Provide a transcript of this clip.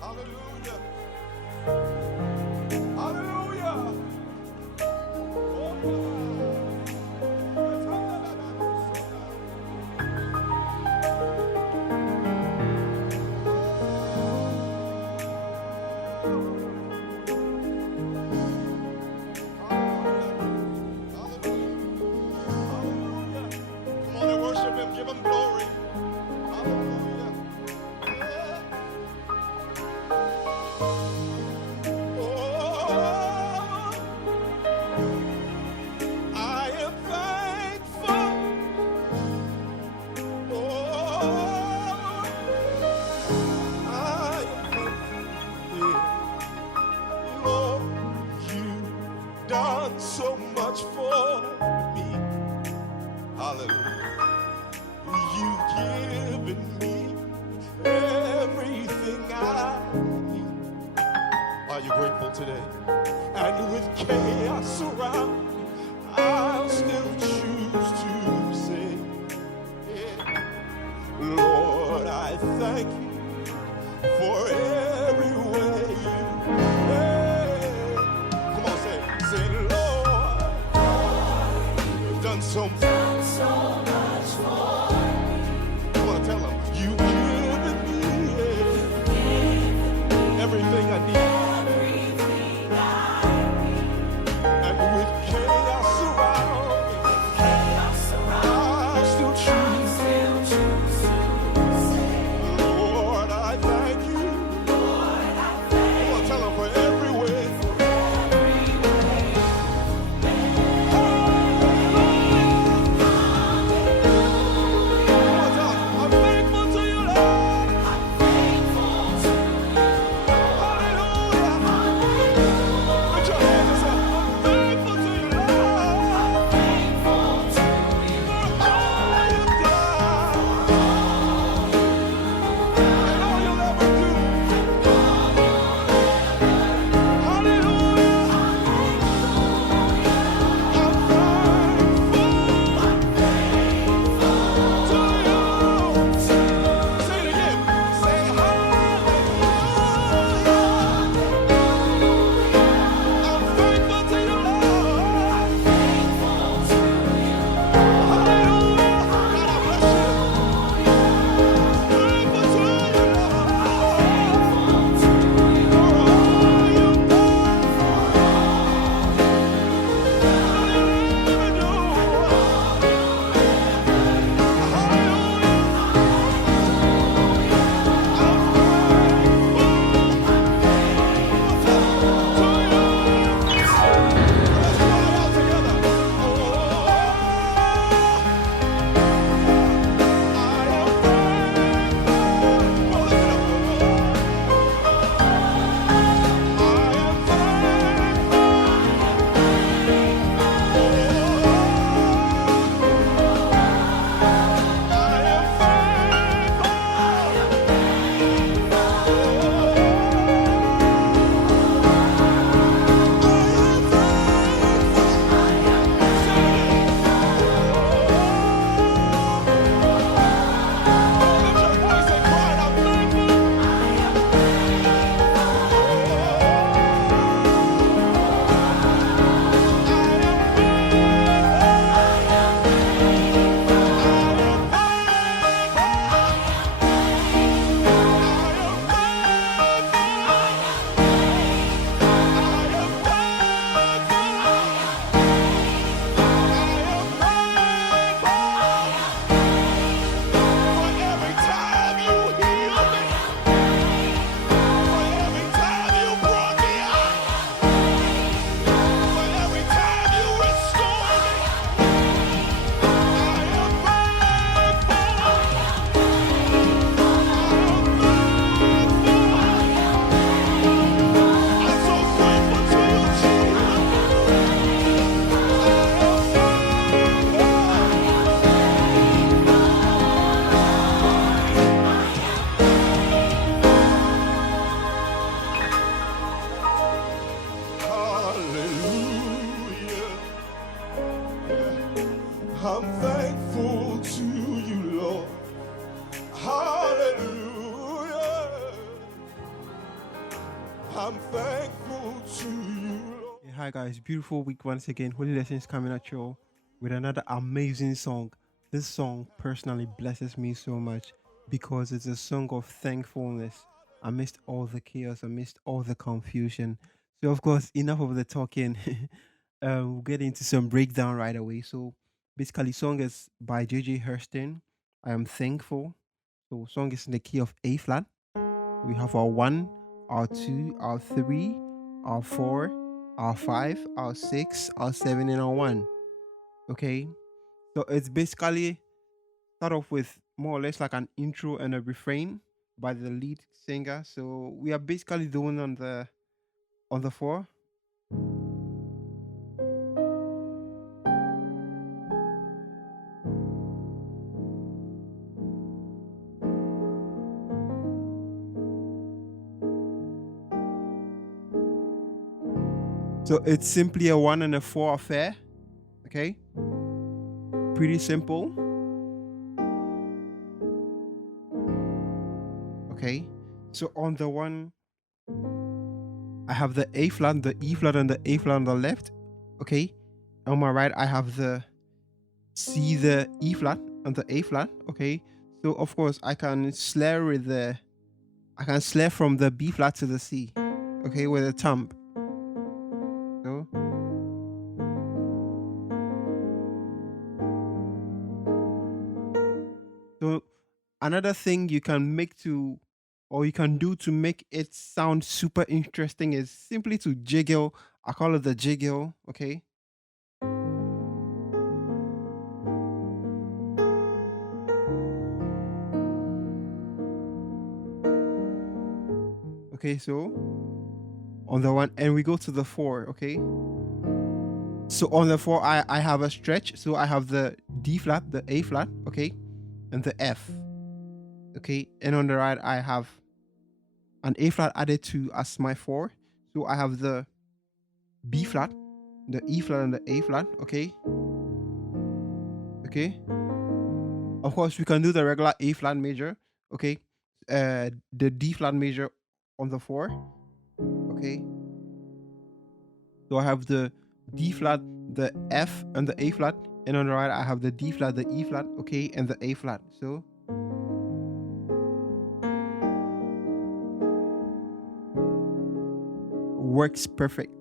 Hallelujah. Hallelujah. Come on and worship him. Give him glory. Hallelujah. Oh, I am thankful. Oh, I am thankful. Lord, you've done so much for me. Hallelujah. You've given me everything I need. Are you grateful today? And with chaos around, I'll still choose to say, yeah. Lord, I thank you for every way you made. Come on, say, Lord, you've done so much. I want to tell him, you've given me everything I need. And with chaos around, I'll still choose. Lord, I thank you I'm thankful to you, Lord. Hey, hi guys, beautiful week once again. Holy Lessons coming at you with another amazing song. This song personally blesses me so much because it's a song of thankfulness amidst all the chaos, amidst all the confusion. So of course, enough of the talking. We'll get into some breakdown right away. So basically, song is by JJ Hairston. I am thankful. So song is in the key of A flat. We have our 1, our 2, our 3, our 4, our 5, our 6, our 7, and our 1. Okay. So it's basically start off with more or less like an intro and a refrain by the lead singer. So we are basically doing on the 4. So it's simply a 1 and a 4 affair. Okay. Pretty simple. Okay. So on the 1, I have the A flat, the E flat, and the A flat on the left. Okay. On my right, I have the C, the E flat, and the A flat. Okay. So of course I can slare from the B flat to the C. Okay, with a thumb. So so another thing you can make to or you can do to make it sound super interesting is simply to jiggle. I call it the jiggle. Okay. Okay, so on the 1 and we go to the 4. Okay. So on the 4, I have a stretch. So I have the D flat, the A flat, okay, and the F, okay. And on the right, I have an A flat added to as my 4. So I have the B flat, the E flat, and the A flat, okay, okay. Of course, we can do the regular A flat major, okay, the D flat major on the 4, okay. So I have the D flat, the F, and the A flat, and on the right, I have the D flat, the E flat, okay, and the A flat. So works perfect.